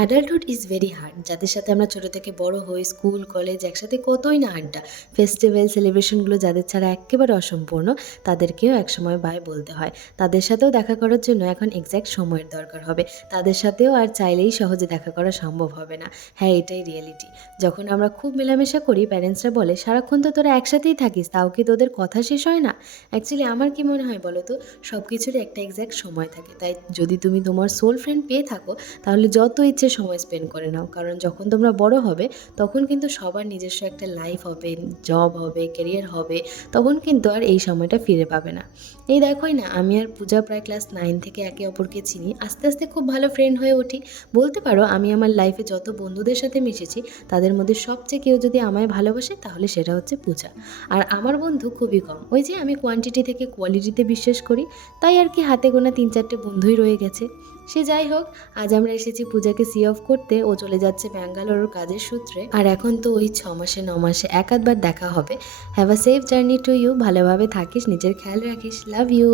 Adulthood is very hard. যাদের সাথে আমরা ছোটো থেকে বড় হই, স্কুল কলেজ একসাথে কতই না আড্ডা, ফেস্টিভ্যাল সেলিব্রেশনগুলো যাদের ছাড়া একেবারে অসম্পূর্ণ, তাদেরকেও একসময় বাই বলতে হয়। তাদের সাথেও দেখা করার জন্য এখন এক্স্যাক্ট সময়ের দরকার হবে। তাদের সাথেও আর চাইলেই সহজে দেখা করা সম্ভব হবে না। হ্যাঁ, এটাই রিয়েলিটি। যখন আমরা খুব মেলামেশা করি, প্যারেন্টসরা বলে, সারাক্ষণ তো তোরা একসাথেই থাকিস, তাও কি তোদের কথা শেষ হয় না? অ্যাকচুয়ালি আমার কি মনে হয় বলো তো, সব কিছুরই একটা এক্স্যাক্ট সময় থাকে। তাই যদি তুমি তোমার সোল ফ্রেন্ড পেয়ে থাকো, তাহলে যত ইচ্ছে সময় স্পেন্ড করে নাও। কারণ যখন তোমরা বড় হবে, তখন কিন্তু সবার নিজস্ব একটা লাইফ হবে, জব হবে, কেরিয়ার হবে। তখন কিন্তু আর এই সময়টা ফিরে পাবে না। এই দেখোই না, আমি আর পূজা প্রায় ক্লাস 9 থেকে একে অপরকে চিনি। আস্তে আস্তে খুব ভালো ফ্রেন্ড হয়ে উঠি। বলতে পারো আমি আমার লাইফে যত বন্ধুদের সাথে মিশেছি, তাদের মধ্যে সবচেয়ে কেউ যদি আমায় ভালোবাসে, তাহলে সেটা হচ্ছে পূজা। আর আমার বন্ধু খুবই কম। ওই যে আমি কোয়ান্টিটি থেকে কোয়ালিটিতে বিশ্বাস করি। তাই আর কি হাতে গোনা 3-4টে বন্ধুই রয়ে গেছে। সে যাই হোক, আজ আমরা এসেছি পূজাকে সি অফ করতে। ও চলে যাচ্ছে ব্যাঙ্গালোর কাজের সূত্রে। আর এখন তো ওই 6 মাসে 9 মাসে এক আধবার দেখা হবে। Have a safe journey to you. ভালোভাবে থাকিস, নিজের খেয়াল রাখিস। Love you.